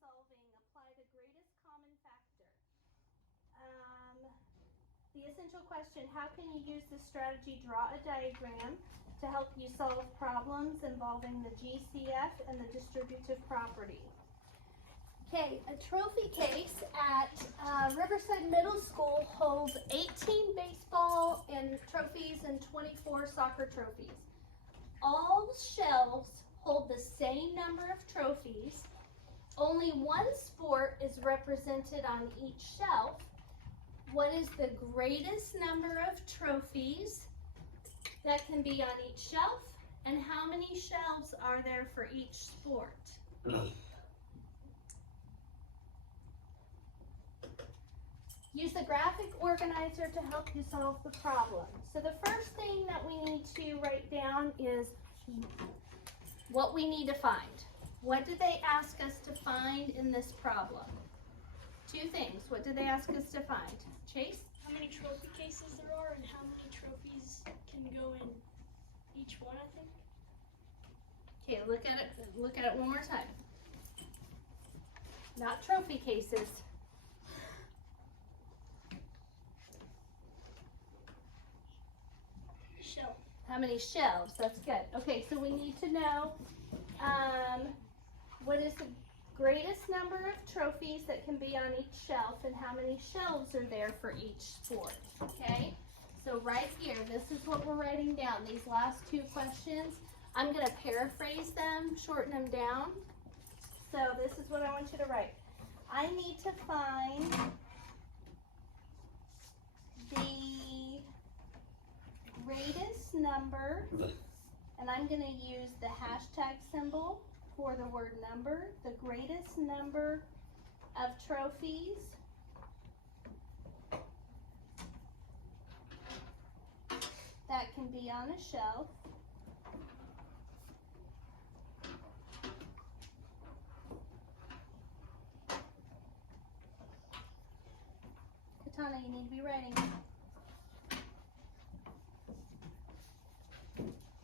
solving, apply the greatest common factor. The essential question, how can you use this strategy? Draw a diagram to help you solve problems involving the GCF and the distributive property. Okay, a trophy case at Riverside Middle School holds 18 baseball and trophies and 24 soccer trophies. All shelves hold the same number of trophies. Only one sport is represented on each shelf. What is the greatest number of trophies that can be on each shelf? And how many shelves are there for each sport? Use the graphic organizer to help you solve the problem. So the first thing that we need to write down is what we need to find. What did they ask us to find in this problem? Two things. What did they ask us to find? Chase? How many trophy cases there are and how many trophies can go in each one, I think. Okay, look at it one more time. Not trophy cases. Shelf. How many shelves? That's good. Okay, so we need to know what is the greatest number of trophies that can be on each shelf and how many shelves are there for each sport. Okay, so right here, this is what we're writing down. These last two questions, I'm going to paraphrase them, shorten them down. So this is what I want you to write. I need to find the greatest number, and I'm going to use the hashtag symbol for the word number, the greatest number of trophies that can be on a shelf Katana, you need to be writing.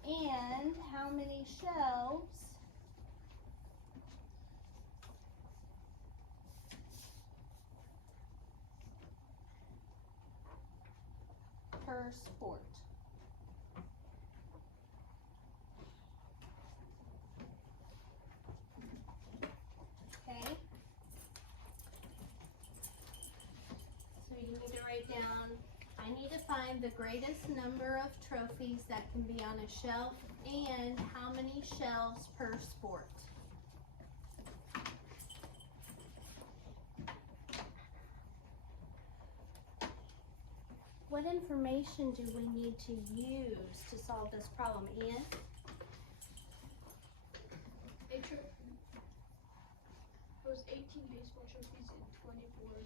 And how many shelves per sport. Okay. So you need to write down, I need to find the greatest number of trophies that can be on a shelf and how many shelves per sport. What information do we need to use to solve this problem, Ian? There was 18 baseball trophies and 24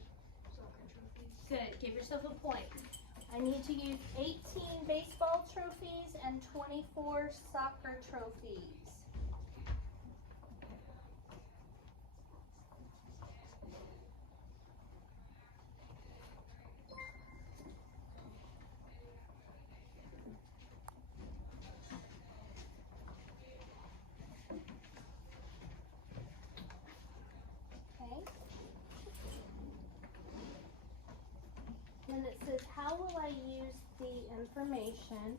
soccer trophies. Good, give yourself a point. I need to use 18 baseball trophies and 24 soccer trophies. Okay. Then it says, how will I use the information?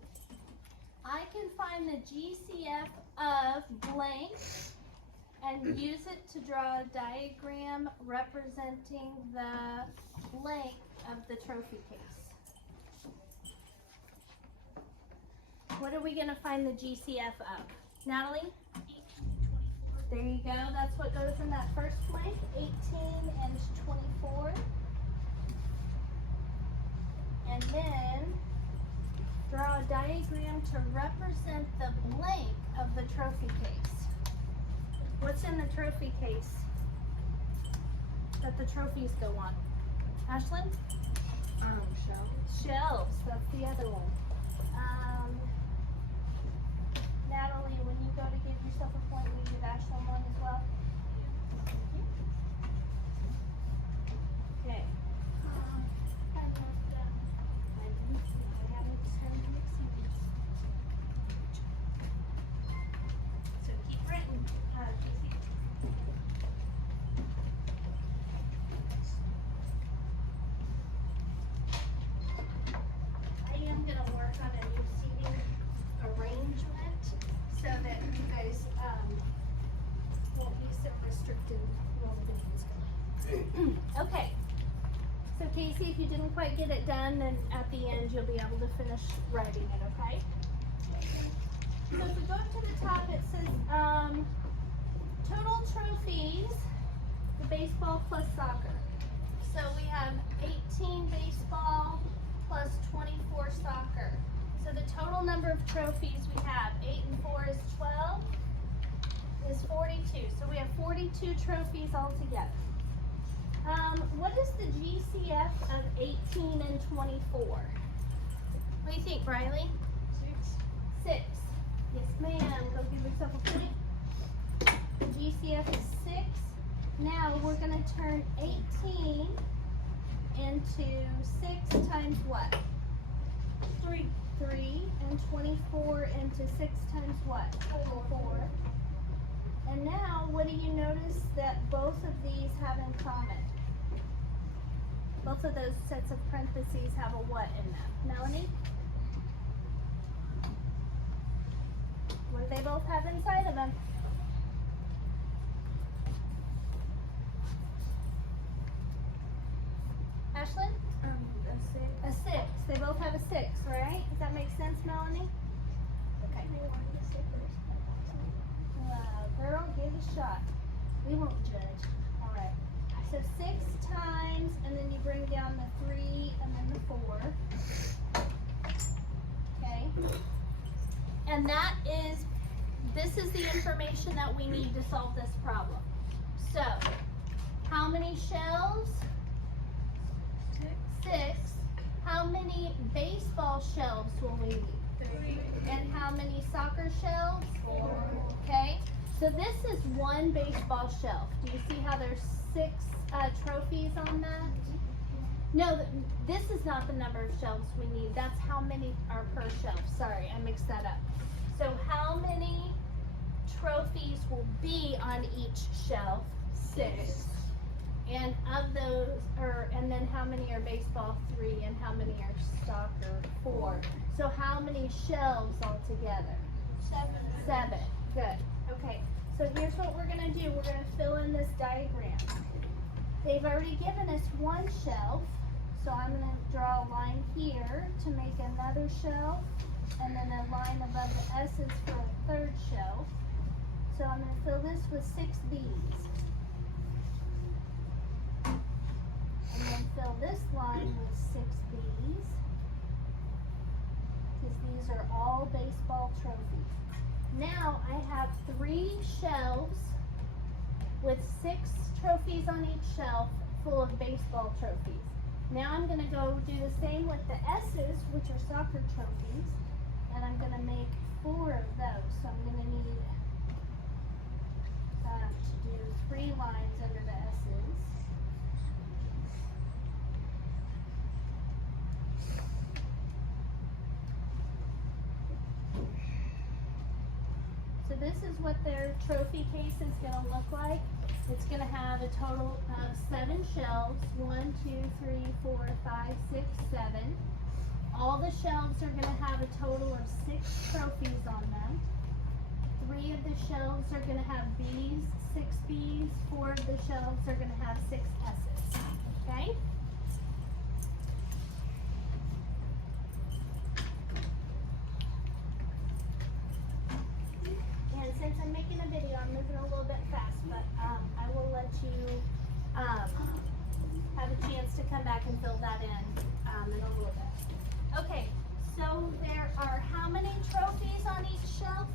I can find the GCF of blank and use it to draw a diagram representing the blank of the trophy case. What are we going to find the GCF of? Natalie? 18 and 24. There you go. That's what goes in that first blank, 18 and 24. And then draw a diagram to represent the blank of the trophy case. What's in the trophy case that the trophies go on? Ashlyn? Shelves. Shelves, that's the other one. Natalie, when you go to give yourself a point, will you give Ashlyn one as well? Okay. So keep writing. so restrictive while the video's going. Okay. So Casey, if you didn't quite get it done, then at the end you'll be able to finish writing it, okay? So if we go up to the top, it says total trophies, the baseball plus soccer. So we have 18 baseball plus 24 soccer. So the total number of trophies we have, 8 and 4 is 12, is 42. So we have 42 trophies altogether. What is the GCF of 18 and 24? What do you think, Riley? 6. Yes, ma'am. Go give yourself a point. The GCF is 6. Now we're going to turn 18 into 6 times what? 3. 3. And 24 into 6 times what? 4. And now, what do you notice that both of these have in common? Both of those sets of parentheses have a what in them? Melanie? What do they both have inside of them? Ashlyn? A 6. They both have a 6, right? Does that make sense, Melanie? Okay. Girl, give it a shot. We won't judge. All right. So 6 times, and then you bring down the 3 and then the 4. Okay. And this is the information that we need to solve this problem. So, how many shelves? 6. How many baseball shelves will we need? 3. And how many soccer shelves? 4. Okay. So this is one baseball shelf. Do you see how there's 6 trophies on that? No, this is not the number of shelves we need. That's how many are per shelf. Sorry, I mixed that up. So how many trophies will be on each shelf? 6. And of those, and then how many are baseball? 3. And how many are soccer? 4. So how many shelves altogether? 7. Good. Okay, so here's what we're going to do. We're going to fill in this diagram. They've already given us one shelf, so I'm going to draw a line here to make another shelf, and then a line above the S's for a third shelf. So I'm going to fill this with 6 B's. And then fill this line with 6 B's, because these are all baseball trophies. Now I have 3 shelves with 6 trophies on each shelf full of baseball trophies. Now I'm going to go do the same with the S's, which are soccer trophies, and I'm going to make 4 of those. So I'm going to need to do 3 lines under the S's. So this is what their trophy case is going to look like. It's going to have a total of 7 shelves. 1, 2, 3, 4, 5, 6, 7. All the shelves are going to have a total of 6 trophies on them. 3 of the shelves are going to have B's, 6 B's. 4 of the shelves are going to have 6 S's. Okay? And since I'm making a video, I'm moving a little bit fast, but I will let you have a chance to come back and fill that in a little bit. Okay, so there are how many trophies on each shelf?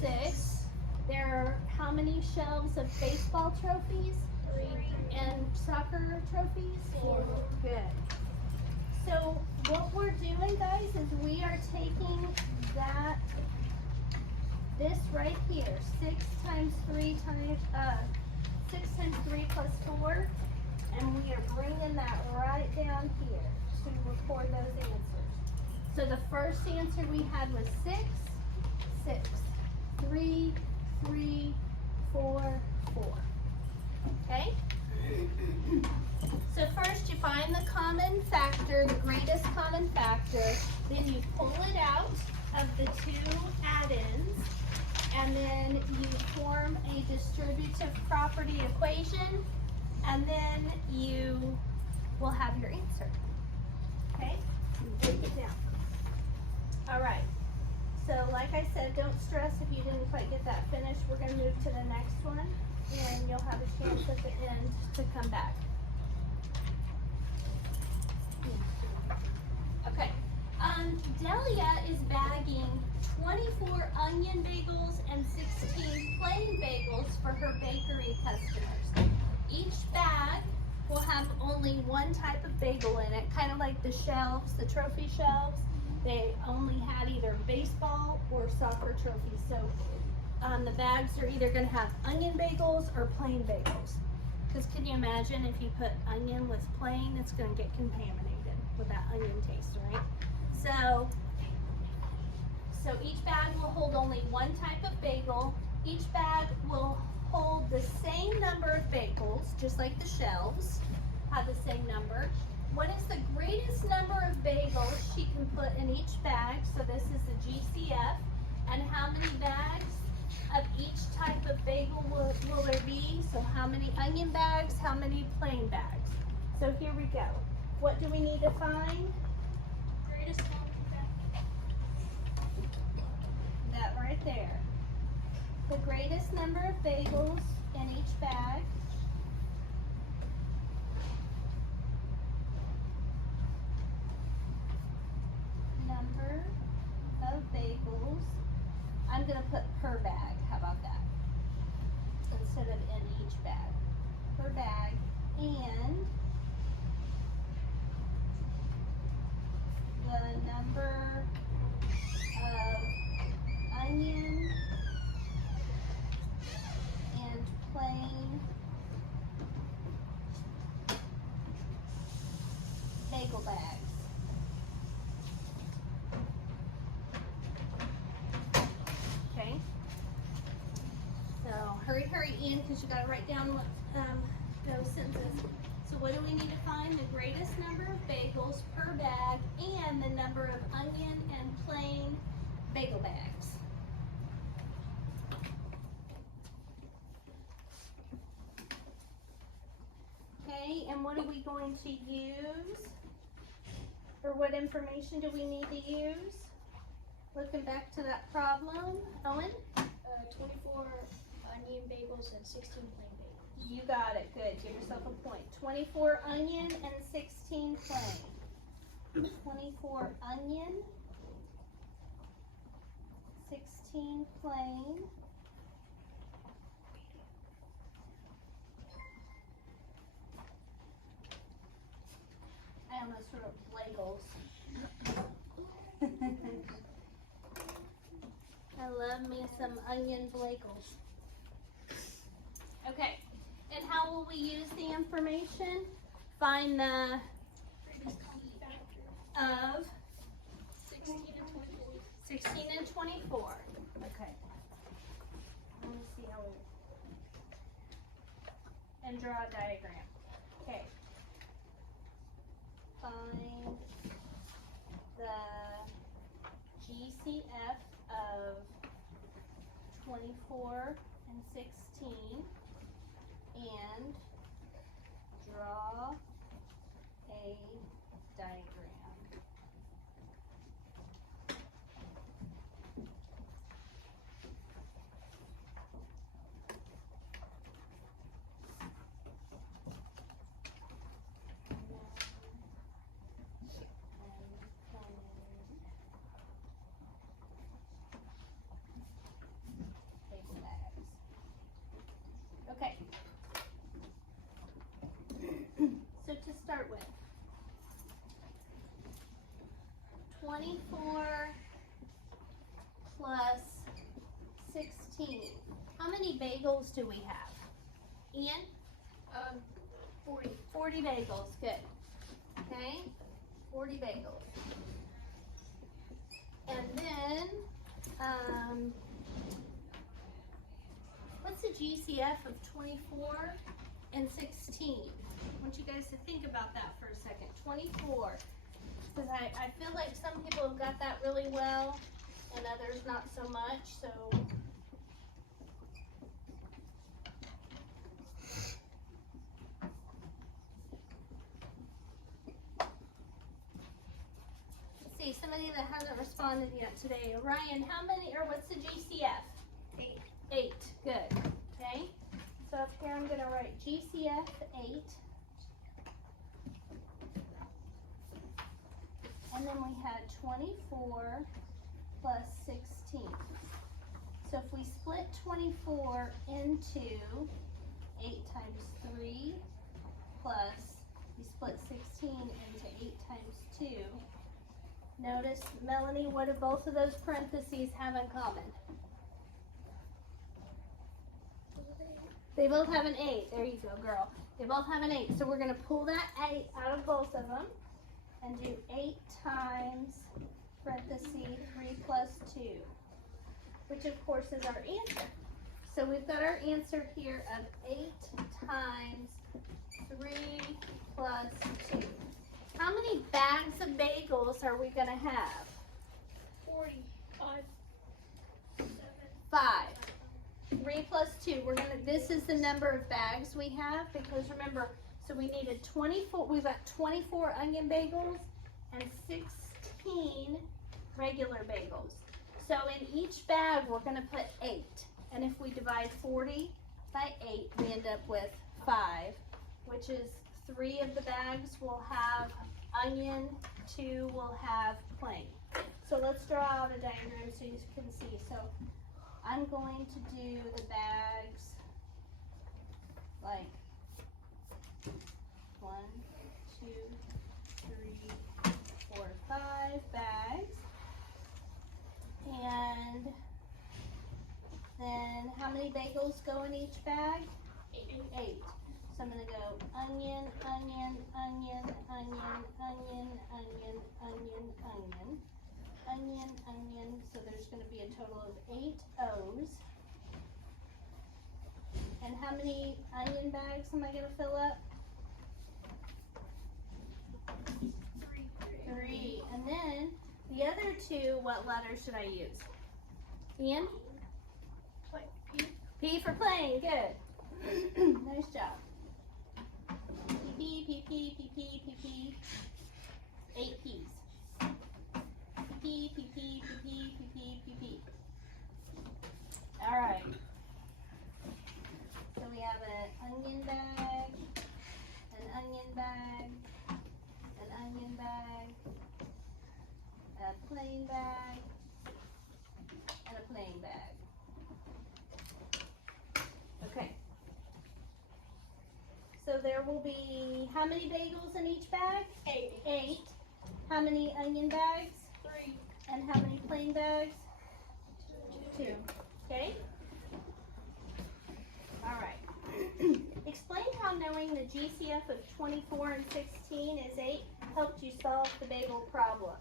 6. There are how many shelves of baseball trophies? 3. And soccer trophies? 4. Good. So what we're doing, guys, is we are taking this right here, 6 times 3 times 6 times 3 plus 4, and we are bringing that right down here to record those answers. So the first answer we had was 6, 6, 3, 3, 4, 4. Okay? So first you find the common factor, the greatest common factor, then you pull it out of the 2 add-ins, and then you form a distributive property equation, and then you will have your answer. Okay? Break it down. All right. So like I said, don't stress if you didn't quite get that finished. We're going to move to the next one, and you'll have a chance at the end to come back. Okay. Delia is bagging 24 onion bagels and 16 plain bagels for her bakery customers. Each bag will have only one type of bagel in it, kind of like the shelves, the trophy shelves. They only had either baseball or soccer trophies. So the bags are either going to have onion bagels or plain bagels. Because can you imagine if you put onion with plain, it's going to get contaminated with that onion taste, right? So each bag will hold only one type of bagel. Each bag will hold the same number of bagels, just like the shelves have the same number. What is the greatest number of bagels she can put in each bag? So this is the GCF. And how many bags of each type of bagel will there be? So how many onion bags, how many plain bags? So here we go. What do we need to find? Greatest number of bags. That right there. The greatest number of bagels in each bag. Number of bagels. I'm going to put per bag. How about that? Instead of in each bag. Per bag. And the number of onion and plain bagel bags. Okay. So hurry, Ian, because you got to write down what those sentences. So what do we need to find? The greatest number of bagels per bag and the number of onion and plain bagel bags. Okay, and what are we going to use? Or what information do we need to use? Looking back to that problem, Owen? 24 onion bagels and 16 plain bagels. You got it, good, give yourself a point. 24 onion and 16 plain. 24 onion, 16 plain. I almost wrote bagels. I love me some onion bagels. Okay, and how will we use the information? Find the Greatest common factor. of 16 and 24. 16 and 24. Okay. Let me see how we, and draw a diagram. Okay. Find the GCF of 24 and 16 and draw a diagram. Okay. So to start with, 24 plus 16. How many bagels do we have? Ian? 40. 40 bagels, good. Okay, 40 bagels. And then, what's the GCF of 24 and 16? I want you guys to think about that for a second. 24, because I feel like some people have got that really well and others not so much. So see, somebody that hasn't responded yet today. Ryan, how many, or what's the GCF? 8. 8, good, okay? So up here I'm gonna write GCF 8. And then we had 24 plus 16. So if we split 24 into 8 times 3 plus, we split 16 into 8 times 2. Notice, Melanie, what do both of those parentheses have in common? They both have an 8. There you go, girl. They both have an 8. So we're going to pull that 8 out of both of them and do 8 times parentheses 3 plus 2, which of course is our answer. So we've got our answer here of 8 times 3 plus 2. How many bags of bagels are we going to have? 45. 5. 3 plus 2. This is the number of bags we have, because remember, so we needed 24, we've got 24 onion bagels and 16 regular bagels. So in each bag we're going to put 8. And if we divide 40 by 8, we end up with 5, which is 3 of the bags will have onion, 2 will have plain. So let's draw out a diagram so you can see. So I'm going to do the bags like 1, 2, 3, 4, 5 bags. And then how many bagels go in each bag? 8. So I'm going to go onion, onion, onion, onion, onion, onion, onion, onion, onion, onion. So there's going to be a total of 8 O's. And how many onion bags am I going to fill up? 3. And then the other 2, what letter should I use? Ian? P. P for plain, good. Nice job. P, P, P, P, P, P, P. 8 P's. P, P, P, P, P, P, P, P, P. All right. So we have an onion bag, an onion bag, an onion bag, a plain bag, and a plain bag. Okay. So there will be how many bagels in each bag? 8. 8. How many onion bags? 3. And how many plain bags? 2. Okay? Alright. Explain how knowing the GCF of 24 and 16 is 8 helped you solve the bagel problem.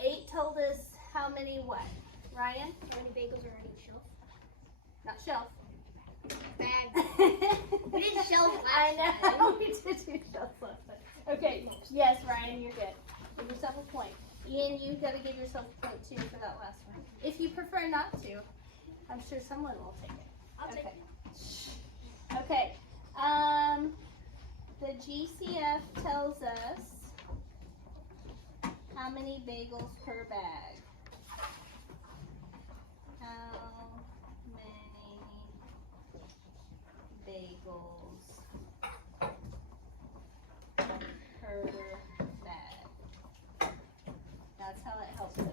8 told us how many what? Ryan? How many bagels are on each shelf? Not shelf. Bag. We did shelf I last know. We did do shelf last time. Okay. Yes, Ryan, you're good. Give yourself a point. Ian, you've got to give yourself a point too for that last one. If you prefer not to, I'm sure someone will take it. I'll take Okay. it. Okay. The GCF tells us how many bagels per bag. How many bagels per bag? That's how it helps us.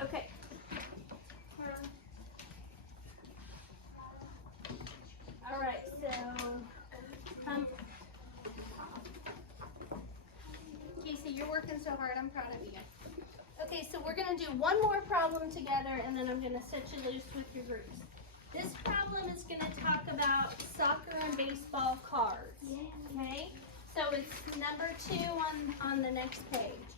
Okay. All right, so Casey, you're working so hard. I'm proud of you. Okay, so we're going to do one more problem together, and then I'm going to set you loose with your groups. This problem is going to talk about soccer and baseball cards. Okay, so it's number 2 on the next page.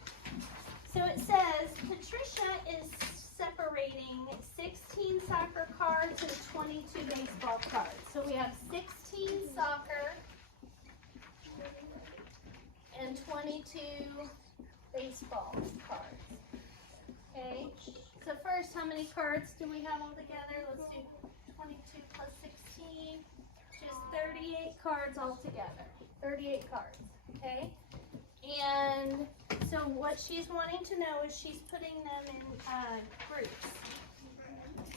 So it says Patricia is separating 16 soccer cards and 22 baseball cards. So we have 16 soccer and 22 baseball cards. Okay, so first, how many cards do we have all together? Let's do 22 plus 16, She has 38 cards altogether. 38 cards, okay? And so what she's wanting to know is she's putting them in groups.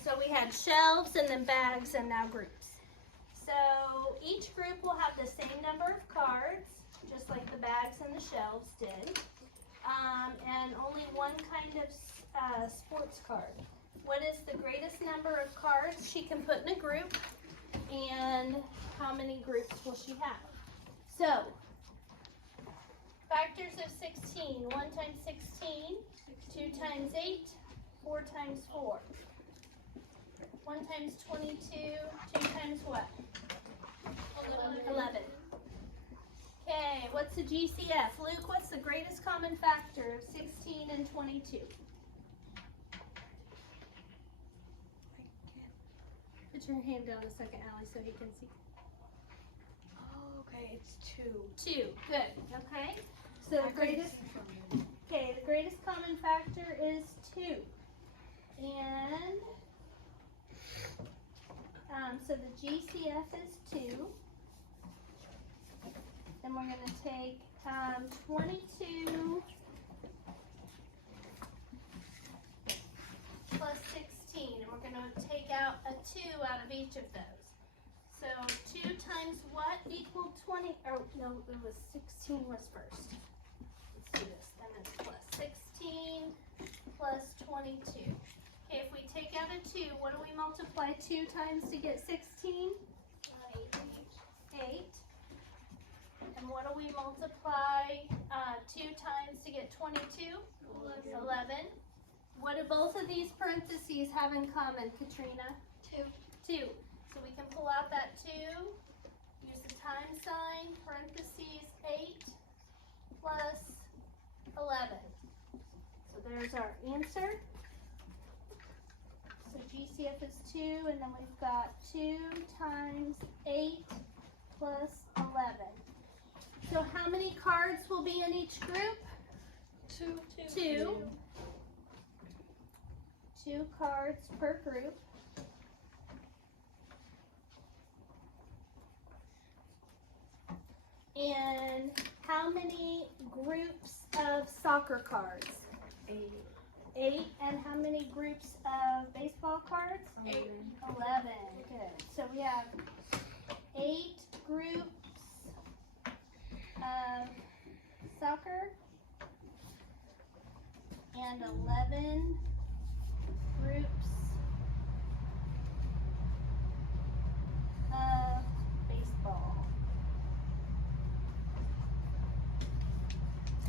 So we had shelves and then bags and now groups. So each group will have the same number of cards, just like the bags and the shelves did. And only one kind of sports card. What is the greatest number of cards she can put in a group, and how many groups will she have? So, factors of 16, 1 times 16, 2 times 8, 4 times 4. 1 times 22, 2 times what? 11. Okay, what's the GCF? Luke, what's the greatest common factor of 16 and 22? Put your hand down a second, Allie, so he can see. Oh, okay, it's 2. 2, good, okay. So the greatest common factor is 2. And so the GCF is 2. Then we're going to take 22 plus 16, and we're going to take out a 2 out of each of those. So 2 times what equaled 20? Oh, no, it was 16 was first. Let's do this. Then it's plus 16 plus 22. Okay, if we take out a 2, what do we multiply 2 times to get 16? 8. And what do we multiply 2 times to get 22? 11. What do both of these parentheses have in common, Katrina? 2. 2. So we can pull out that 2, use the times sign, parentheses 8 plus 11. So there's our answer. So GCF is 2, and then we've got 2 times 8 plus 11. So how many cards will be in each group? 2. 2 cards per group. And how many groups of soccer cards? 8. And how many groups of baseball cards? 8. 11. Good. So we have 8 groups of soccer and 11 groups of baseball.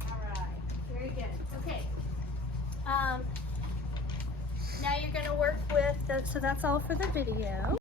All right, very good. Okay. Now you're going to work with so that's all for the video.